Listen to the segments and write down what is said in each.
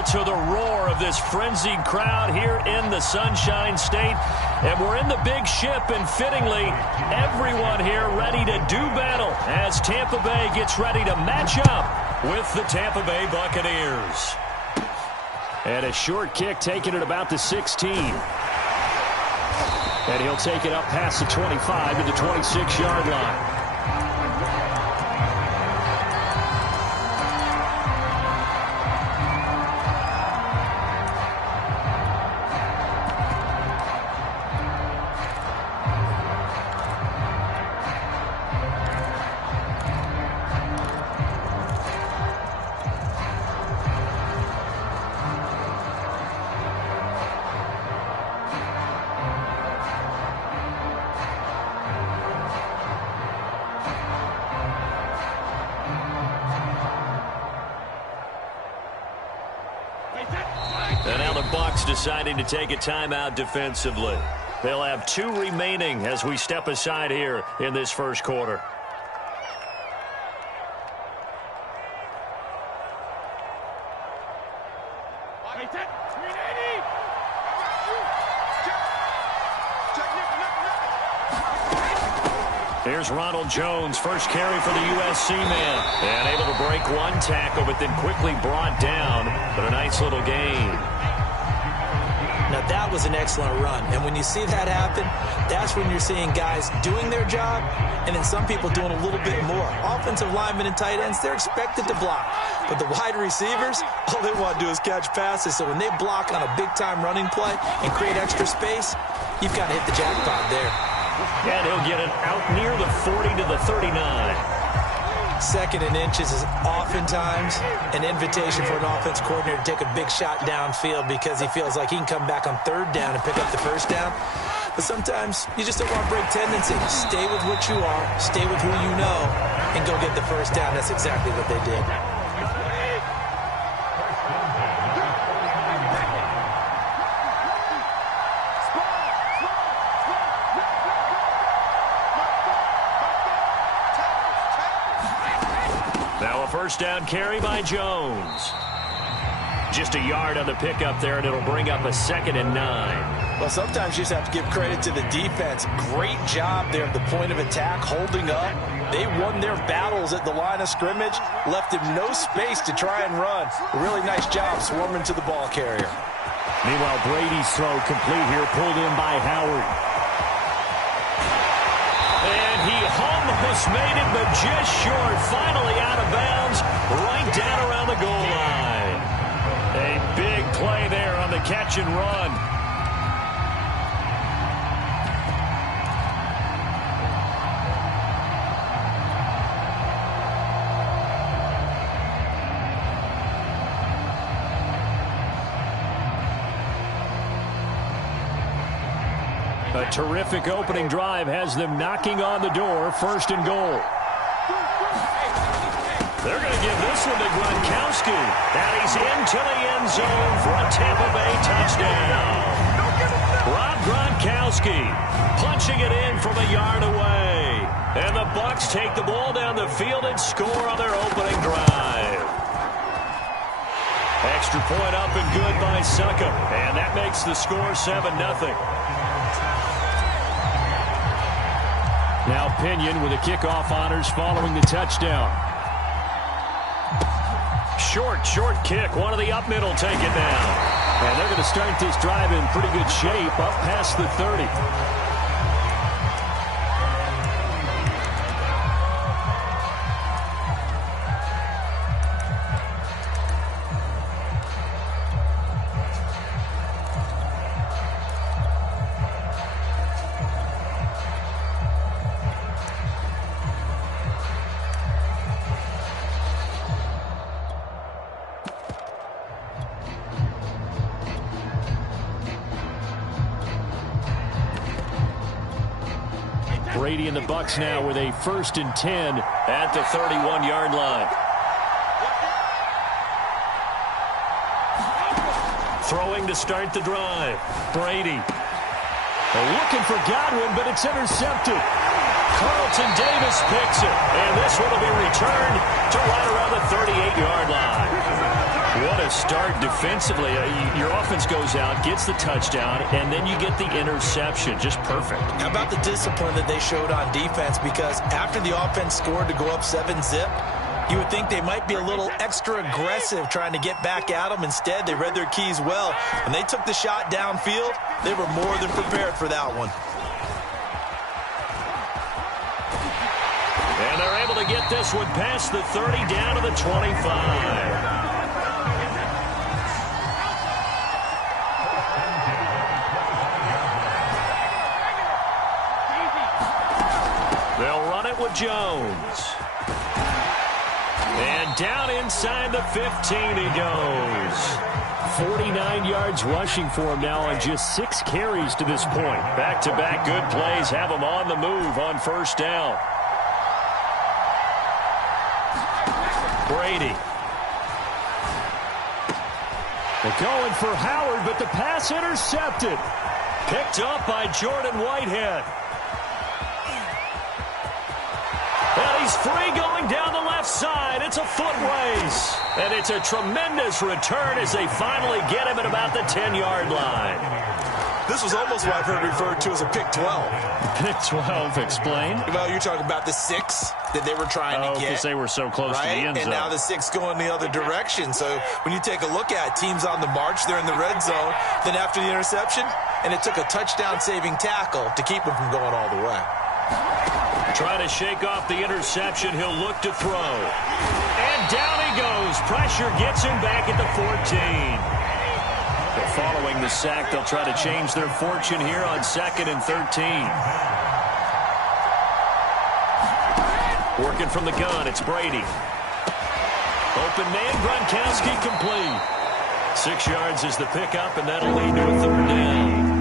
well to the roar of this frenzied crowd here in the Sunshine State. And we're in the big ship, and fittingly, everyone here ready to do battle as Tampa Bay gets ready to match up with the Tampa Bay Buccaneers. And a short kick taken at about the 16. And he'll take it up past the 25 to the 26-yard line. And now the Bucs deciding to take a timeout defensively. They'll have 2 remaining as we step aside here in this first quarter. Here's Ronald Jones, first carry for the USC man. And able to break 1 tackle, but then quickly brought down. But a nice little gain. Now, that was an excellent run. And when you see that happen, that's when you're seeing guys doing their job and then some people doing a little bit more. Offensive linemen and tight ends, they're expected to block. But the wide receivers, all they want to do is catch passes. So when they block on a big-time running play and create extra space, you've got to hit the jackpot there. And he'll get it out near the 40 to the 39. 2nd and inches is oftentimes an invitation for an offense coordinator to take a big shot downfield because he feels like he can come back on 3rd down and pick up the 1st down. But sometimes you just don't want to break tendency. Stay with what you are, stay with who you know, and go get the 1st down. That's exactly what they did. First down carry by Jones. Just a yard on the pickup there, and it'll bring up a 2nd and 9. Well, sometimes you just have to give credit to the defense. Great job there at the point of attack, holding up. They won their battles at the line of scrimmage, left him no space to try and run. A really nice job swarming to the ball carrier. Meanwhile, Brady's throw complete here, pulled in by Howard. And he almost made it, but just short. Finally out of bounds, right down around the goal line. A big play there on the catch and run. A terrific opening drive has them knocking on the door. 1st and goal. They're going to give this one to Gronkowski. And he's into the end zone for a Tampa Bay touchdown. Rob Gronkowski punching it in from a yard away. And the Bucs take the ball down the field and score on their opening drive. Extra point up and good by Suckup. And that makes the score 7-0. Now Pinion with the kickoff honors following the touchdown. Short kick. One of the up middle take it now. And they're going to start this drive in pretty good shape up past the 30. Brady and the Bucs now with a 1st and 10 at the 31-yard line. Throwing to start the drive. Brady. Looking for Godwin, but it's intercepted. Carlton Davis picks it, and this one will be returned to right around the 38-yard line. What a to start defensively. Your offense goes out, gets the touchdown, and then you get the interception. Just perfect. How about the discipline that they showed on defense? Because after the offense scored to go up 7-zip, you would think they might be a little extra aggressive trying to get back at them. Instead, they read their keys well. When they took the shot downfield, they were more than prepared for that one. And they're able to get this one past the 30 down to the 25. They'll run it with Jones. And down inside the 15 he goes. 49 yards rushing for him now on just 6 carries to this point. Back-to-back good plays have him on the move on first down. Brady. They're going for Howard, but the pass intercepted. Picked up by Jordan Whitehead. And he's free going down the left side. It's a foot race. And it's a tremendous return as they finally get him at about the 10-yard line. This was almost what I've heard referred to as a pick 12. Pick 12, explain. Well, you're talking about the 6 that they were trying to get. Because they were so close to the end zone. And now the 6 going the other direction. So when you take a look at teams on the march, they're in the red zone. Then after the interception, and it took a touchdown-saving tackle to keep them from going all the way. Trying to shake off the interception. He'll look to throw. And down he goes. Pressure gets him back at the 14. But following the sack, they'll try to change their fortune here on 2nd and 13. Working from the gun, it's Brady. Open man, Gronkowski complete. 6 yards is the pickup, and that'll lead to a 3rd down.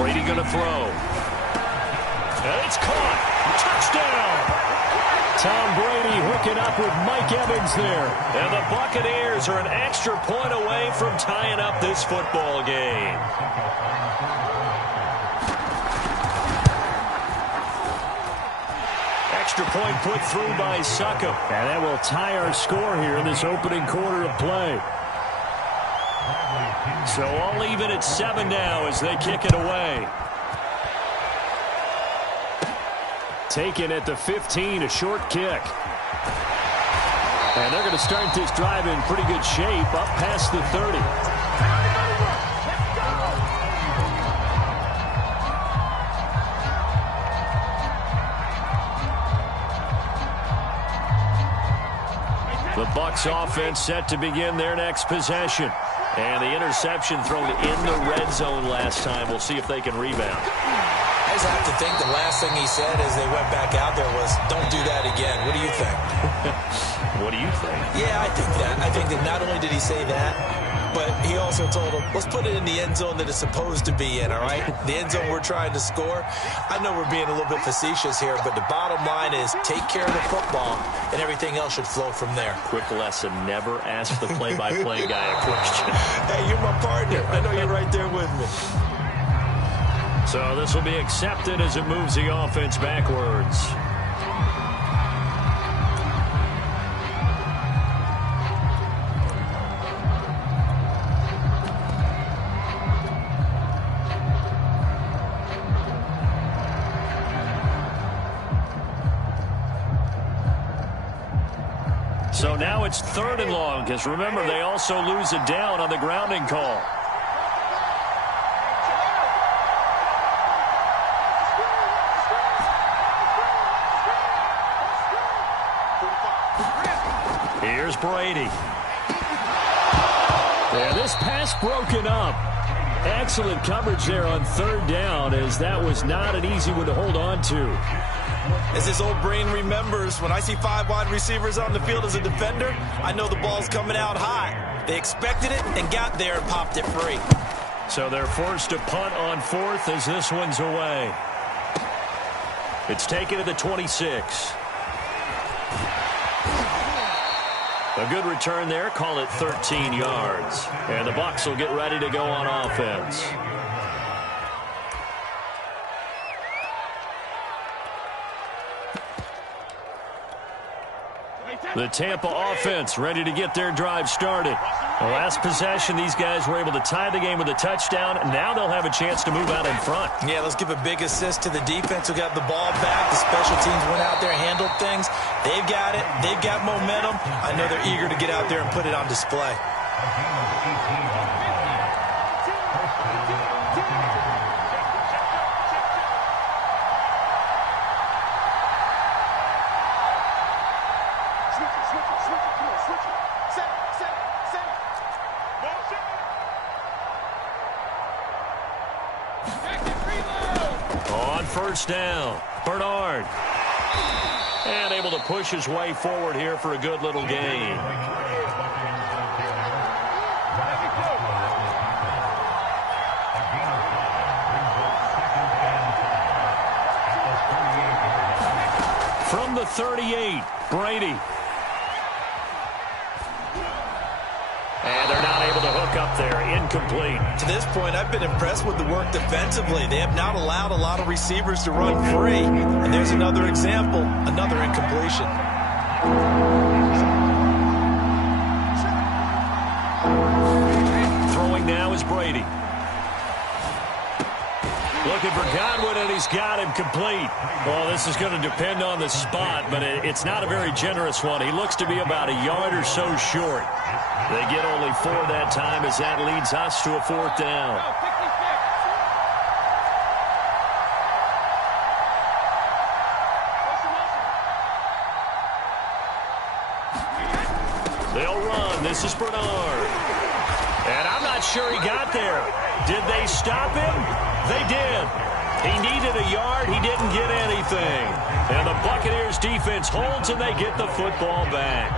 Brady going to throw. And it's caught. Touchdown. Tom Brady hooking up with Mike Evans there. And the Buccaneers are an extra point away from tying up this football game. Extra point put through by Succop. And that will tie our score here in this opening quarter of play. So all even at 7 now as they kick it away. Taken at the 15, a short kick. And they're going to start this drive in pretty good shape up past the 30. The Bucs offense set to begin their next possession. And the interception thrown in the red zone last time. We'll see if they can rebound. I just have to think the last thing he said as they went back out there was, don't do that again. What do you think? What do you think? Yeah, I think that. I think that not only did he say that, but he also told them, let's put it in the end zone that it's supposed to be in, all right? The end zone we're trying to score. I know we're being a little bit facetious here, but the bottom line is take care of the football, and everything else should flow from there. Quick lesson, never ask the play-by-play guy a question. Hey, you're my partner. I know you're right there with me. So this will be accepted as it moves the offense backwards. So now it's 3rd and long, because remember, they also lose a down on the grounding call. Here's Brady. Yeah, this pass broken up. Excellent coverage there on 3rd down, as that was not an easy one to hold on to. As this old brain remembers, when I see 5 wide receivers on the field as a defender, I know the ball's coming out high. They expected it and got there and popped it free. So they're forced to punt on 4th as this one's away. It's taken to the 26. A good return there. Call it 13 yards. And the Bucs will get ready to go on offense. The Tampa offense ready to get their drive started. The last possession, these guys were able to tie the game with a touchdown. Now they'll have a chance to move out in front. Yeah, let's give a big assist to the defense who got the ball back. The special teams went out there and handled things. They've got it. They've got momentum. I know they're eager to get out there and put it on display. On first down, Bernard. And able to push his way forward here for a good little gain. From the 38, Brady. And they're not able to hook up there. Incomplete. To this point, I've been impressed with the work defensively. They have not allowed a lot of receivers to run free. And there's another example, another incompletion. Throwing now is Brady. Looking for Godwin, and he's got him complete. Well, this is going to depend on the spot, but it's not a very generous one. He looks to be about a yard or so short. They get only 4 that time as that leads us to a 4th down. They'll run. This is Bernard. And I'm not sure he got there. Did they stop him? They did. He needed a yard. He didn't get anything. And the Buccaneers defense holds, and they get the football back.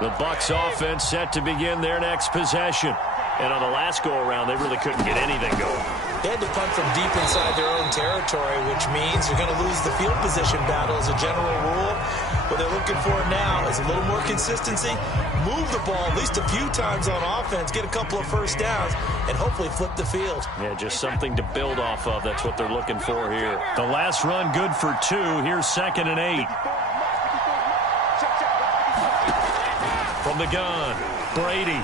The Bucs offense set to begin their next possession. And on the last go-around, they really couldn't get anything going. They had to punt from deep inside their own territory, which means you're going to lose the field position battle as a general rule. What they're looking for now is a little more consistency, move the ball at least a few times on offense, get a couple of first downs, and hopefully flip the field. Yeah, just something to build off of. That's what they're looking for here. The last run good for 2. Here's 2nd and 8. From the gun, Brady.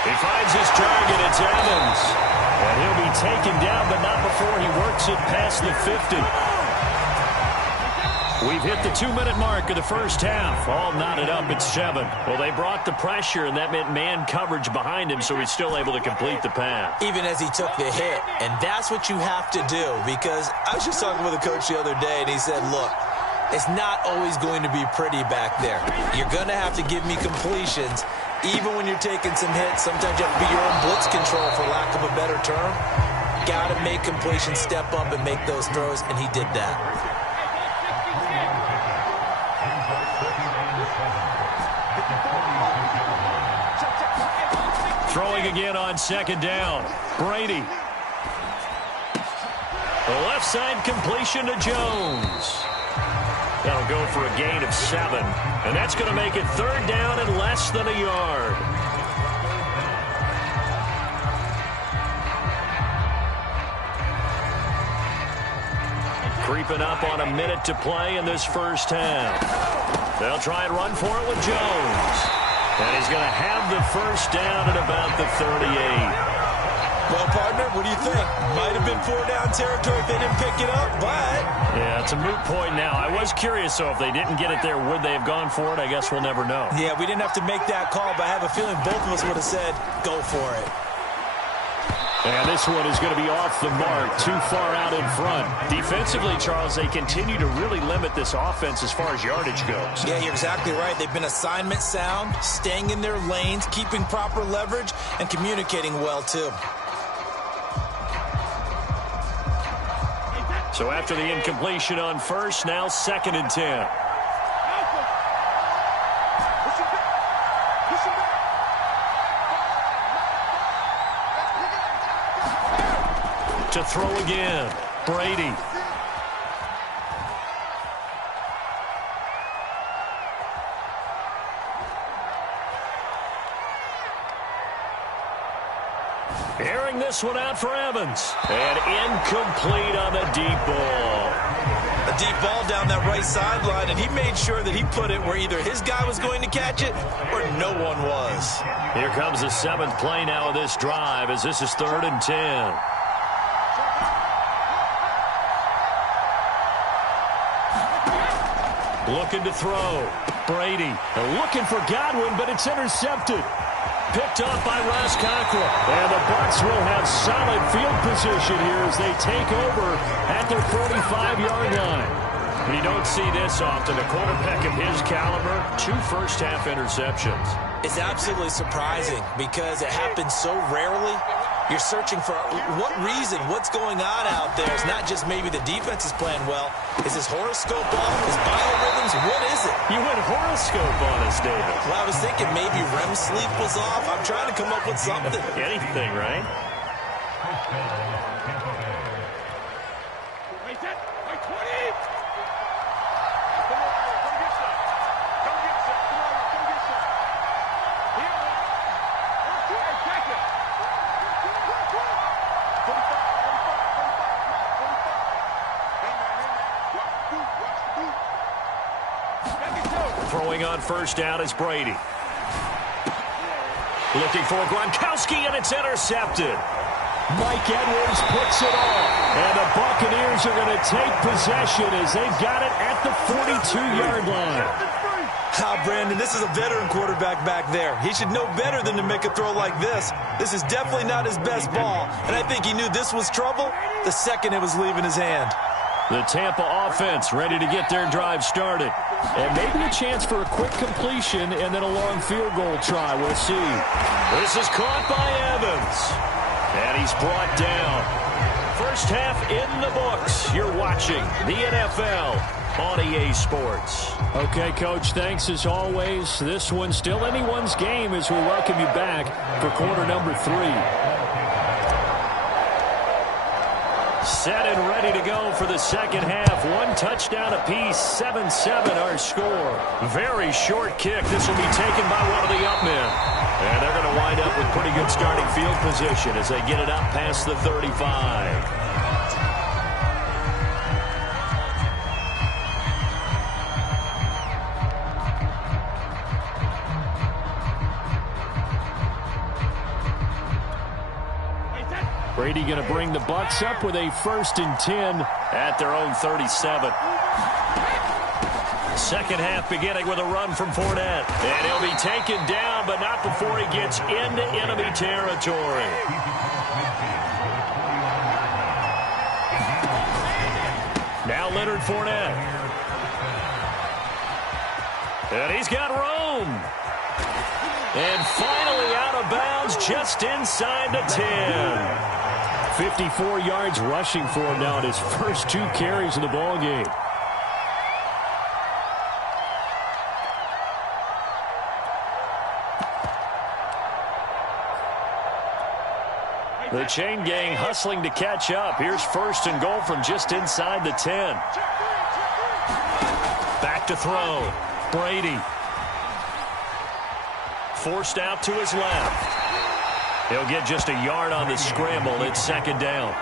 He finds his target. It's Evans. And he'll be taken down, but not before he works it past the 50. We've hit the 2-minute mark of the first half. All knotted up at 7. Well, they brought the pressure, and that meant man coverage behind him, so he's still able to complete the pass. Even as he took the hit. And that's what you have to do, because I was just talking with a coach the other day, and he said, look, it's not always going to be pretty back there. You're going to have to give me completions. Even when you're taking some hits, sometimes you have to be your own blitz control, for lack of a better term. Got to make completions, step up and make those throws, and he did that. Throwing again on 2nd down. Brady. The left side completion to Jones. That'll go for a gain of 7. And that's going to make it 3rd down and less than a yard. Creeping up on a minute to play in this first half. They'll try and run for it with Jones. And he's going to have the first down at about the 38. Well, partner, what do you think? Might have been 4-down territory if they didn't pick it up, but... Yeah, it's a moot point now. I was curious, so if they didn't get it there, would they have gone for it? I guess we'll never know. Yeah, we didn't have to make that call, but I have a feeling both of us would have said, go for it. And this one is going to be off the mark, too far out in front. Defensively, Charles, they continue to really limit this offense as far as yardage goes. Yeah, you're exactly right. They've been assignment sound, staying in their lanes, keeping proper leverage, and communicating well, too. So after the incompletion on first, now 2nd and 10. To throw again, Brady. Airing this one out for Evans. And incomplete on the deep ball. A deep ball down that right sideline, and he made sure that he put it where either his guy was going to catch it or no one was. Here comes the 7th play now of this drive as this is 3rd and 10. Looking to throw. Brady looking for Godwin, but it's intercepted. Picked off by Ross Conklin. And the Bucs will have solid field position here as they take over at their 45-yard line. You don't see this often. A quarterback of his caliber, 2 first-half interceptions. It's absolutely surprising because it happens so rarely. You're searching for what reason, what's going on out there. It's not just maybe the defense is playing well. Is this horoscope off? Is biorhythms? What is it? You went horoscope on us, David. Well, I was thinking maybe REM sleep was off. I'm trying to come up with something. Anything, right? Throwing on first down is Brady. Looking for Gronkowski, and it's intercepted. Mike Edwards puts it off. And the Buccaneers are going to take possession as they've got it at the 42-yard line. Brandon, this is a veteran quarterback back there. He should know better than to make a throw like this. This is definitely not his best ball, and I think he knew this was trouble the second it was leaving his hand. The Tampa offense ready to get their drive started. And maybe a chance for a quick completion and then a long field goal try. We'll see. This is caught by Evans. And he's brought down. First half in the books. You're watching the NFL on EA Sports. Okay, Coach, thanks as always. This one's still anyone's game as we welcome you back for quarter number 3. Set and ready to go for the second half. 1 touchdown apiece, 7-7 our score. Very short kick. This will be taken by one of the up men. And they're going to wind up with pretty good starting field position as they get it up past the 35. Brady going to bring the Bucs up with a 1st and 10 at their own 37. Second half beginning with a run from Fournette. And he'll be taken down, but not before he gets into enemy territory. Now Leonard Fournette. And he's got Rome. And finally out of bounds just inside the 10. 54 yards rushing for him now in his first 2 carries of the ball game. The chain gang hustling to catch up. Here's 1st and goal from just inside the 10. Back to throw. Brady. Forced out to his left. He'll get just a yard on the scramble. It's 2nd down.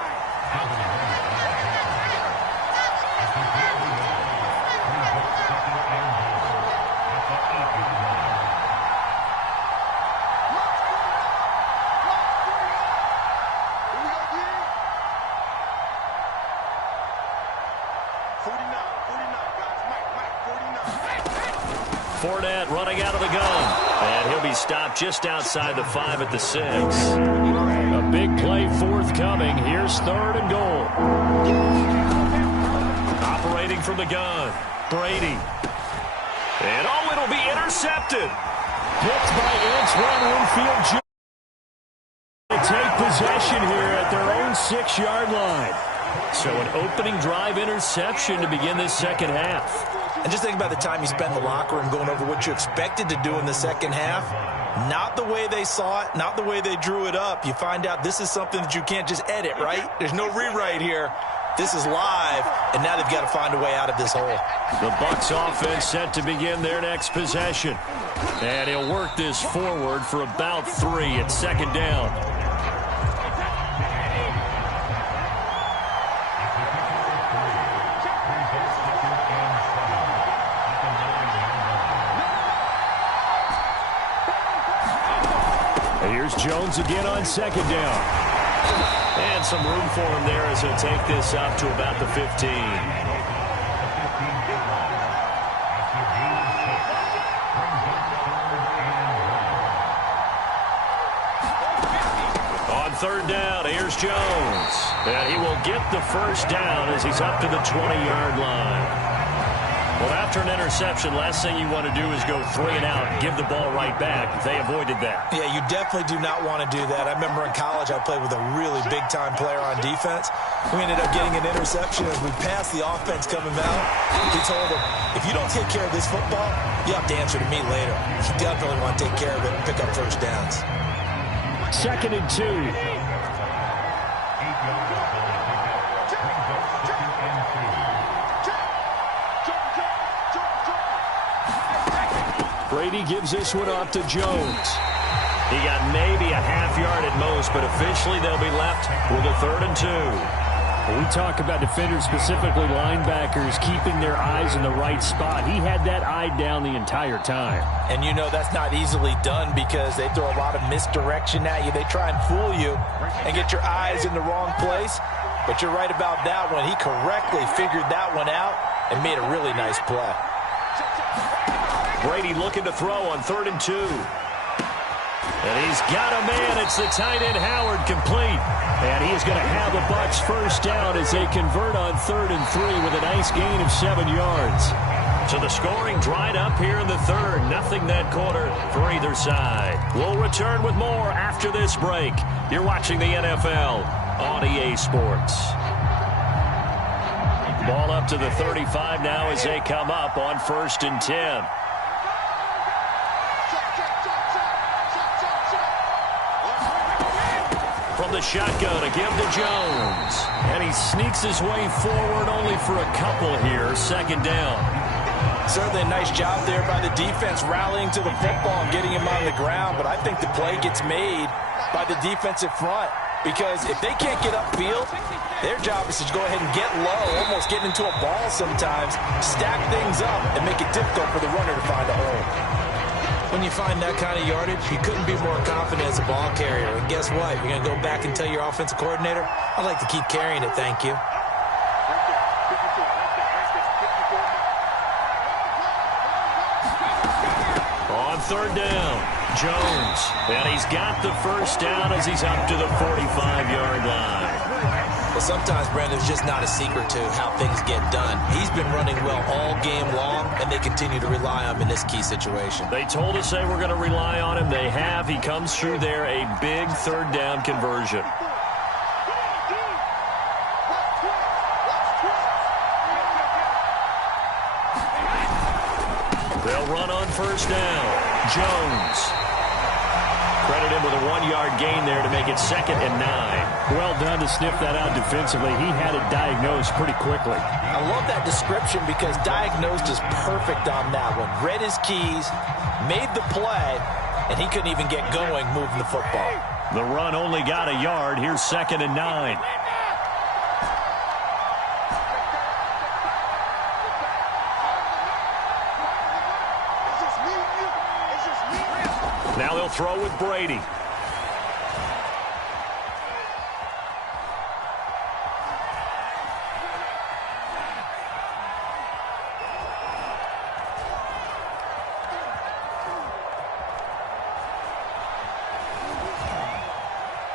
Fournette running out of the gun. And he'll be stopped just outside the 5 at the 6. A big play forthcoming. Here's 3rd and goal. Operating from the gun. Brady. And it'll be intercepted. Picked by Antoine Winfield Jr. to take possession here at their own 6-yard line. So an opening drive interception to begin this second half. And just think about the time you spent in the locker room going over what you expected to do in the second half. Not the way they saw it, not the way they drew it up. You find out this is something that you can't just edit, right? There's no rewrite here. This is live, and now they've got to find a way out of this hole. The Bucs offense set to begin their next possession. And he'll work this forward for about 3 at 2nd down. Jones again on second down. And some room for him there as he'll take this up to about the 15. On third down, here's Jones. And he will get the first down as he's up to the 20-yard line. Well, after an interception, last thing you want to do is go 3 and out and give the ball right back. They avoided that. Yeah, you definitely do not want to do that. I remember in college I played with a really big-time player on defense. We ended up getting an interception as we passed the offense coming out. He told him, if you don't take care of this football, you have to answer to me later. You definitely want to take care of it and pick up first downs. 2nd and 2. Brady gives this one off to Jones. He got maybe a half yard at most, but officially they'll be left with a 3rd and 2. We talk about defenders, specifically linebackers, keeping their eyes in the right spot. He had that eye down the entire time. And you know that's not easily done because they throw a lot of misdirection at you. They try and fool you and get your eyes in the wrong place. But you're right about that one. He correctly figured that one out and made a really nice play. Brady looking to throw on 3rd and 2. And he's got a man. It's the tight end Howard, complete. And he is going to have the Bucs first down as they convert on 3rd and 3 with a nice gain of 7 yards. So the scoring dried up here in the 3rd. Nothing that quarter for either side. We'll return with more after this break. You're watching the NFL on EA Sports. Ball up to the 35 now as they come up on 1st and 10. From the shotgun, a give to Jones. And he sneaks his way forward only for a couple here. 2nd down. Certainly a nice job there by the defense rallying to the football and getting him on the ground. But I think the play gets made by the defensive front. Because if they can't get upfield, their job is to go ahead and get low, almost get into a ball sometimes, stack things up, and make it difficult for the runner to find a hole. When you find that kind of yardage, you couldn't be more confident as a ball carrier. And guess what? You're going to go back and tell your offensive coordinator, I'd like to keep carrying it, thank you. On 3rd down, Jones. And he's got the first down as he's up to the 45-yard line. Well, sometimes, Brandon, it's just not a secret to how things get done. He's been running well all game long, and they continue to rely on him in this key situation. They told us they were going to rely on him. They have. He comes through there, a big 3rd down conversion. They'll run on 1st down. Jones. Credit him with a 1-yard gain there to make it 2nd and 9. Well done to sniff that out defensively. He had it diagnosed pretty quickly. I love that description because diagnosed is perfect on that one. Read his keys, made the play, and he couldn't even get going moving the football. The run only got a yard. Here's 2nd and 9. Now they'll throw with Brady.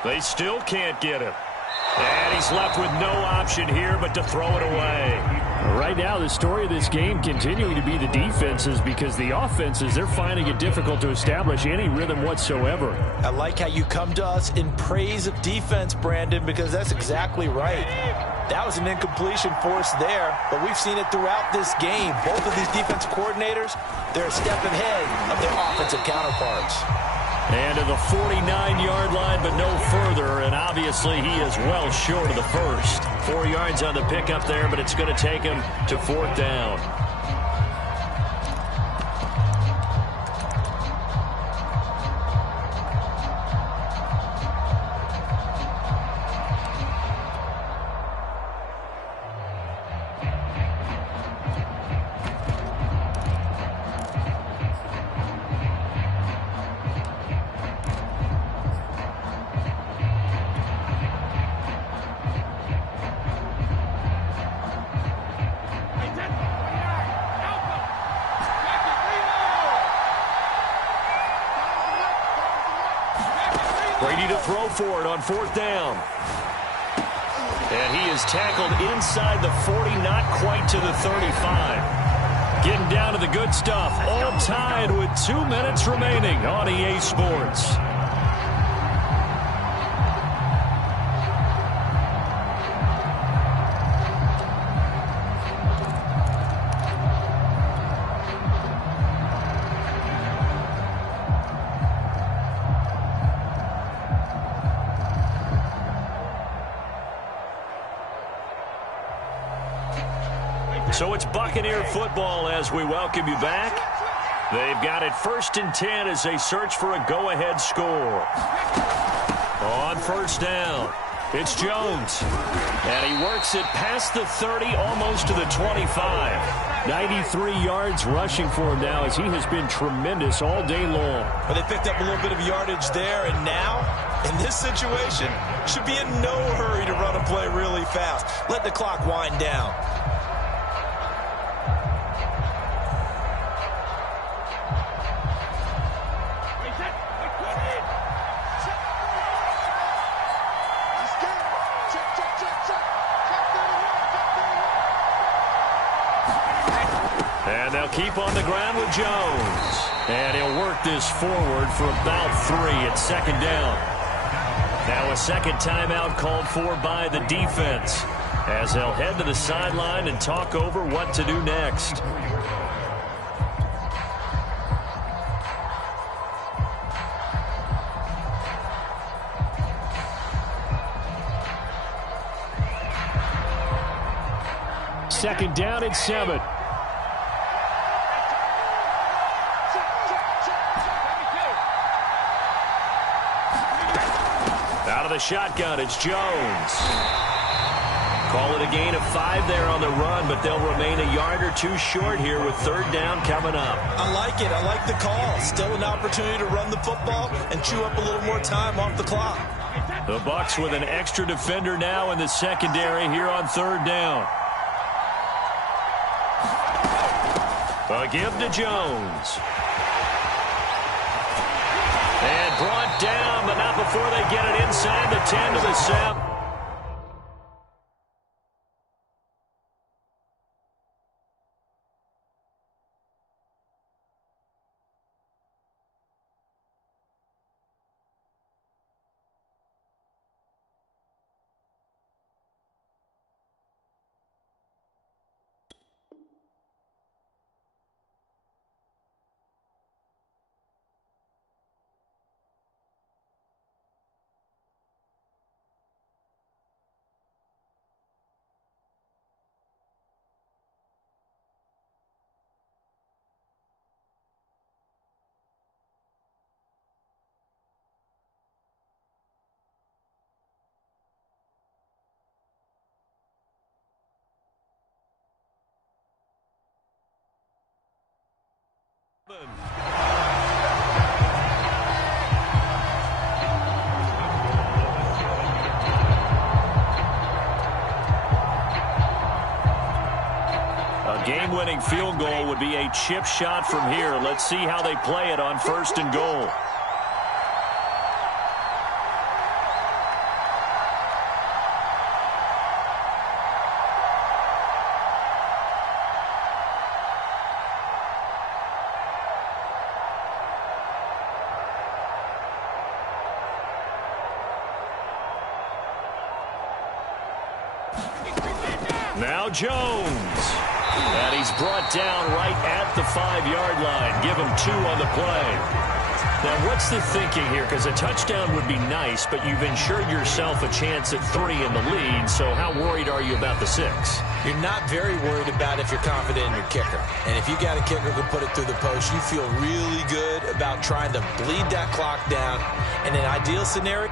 They still can't get him. And he's left with no option here but to throw it away. Right now, the story of this game continuing to be the defenses because the offenses, they're finding it difficult to establish any rhythm whatsoever. I like how you come to us in praise of defense, Brandon, because that's exactly right. That was an incompletion force there, but we've seen it throughout this game. Both of these defense coordinators, they're a step ahead of their offensive counterparts. And to the 49-yard line, but no further. And obviously, he is well short of the first. 4 yards on the pickup there, but it's going to take him to 4th down. ready to throw for it on 4th down. And he is tackled inside the 40, not quite to the 35. Getting down to the good stuff. All tied with 2 minutes remaining on EA Sports. So it's Buccaneer football as we welcome you back. They've got it 1st and 10 as they search for a go-ahead score. On 1st down, it's Jones. And he works it past the 30, almost to the 25. 93 yards rushing for him now as he has been tremendous all day long. Well, they picked up a little bit of yardage there, and now, in this situation, should be in no hurry to run a play really fast. Let the clock wind down. And they'll keep on the ground with Jones. And he'll work this forward for about 3 at 2nd down. Now a second timeout called for by the defense as they'll head to the sideline and talk over what to do next. Second down and 7. Out of the shotgun, it's Jones. Call it a gain of 5 there on the run, but they'll remain a yard or 2 short here with 3rd down coming up. I like it. I like the call. Still an opportunity to run the football and chew up a little more time off the clock. The Bucs with an extra defender now in the secondary here on 3rd down. A give to Jones. And brought down, but not before they get it inside the 10 to the 7. A game-winning field goal would be a chip shot from here. Let's see how they play it on 1st and goal. Now Jones. And he's brought down right at the 5-yard line. Give him 2 on the play. Now, what's the thinking here? Because a touchdown would be nice, but you've ensured yourself a chance at 3 in the lead. So how worried are you about the 6? You're not very worried about if you're confident in your kicker. And if you got a kicker who can put it through the post, you feel really good about trying to bleed that clock down. In an ideal scenario,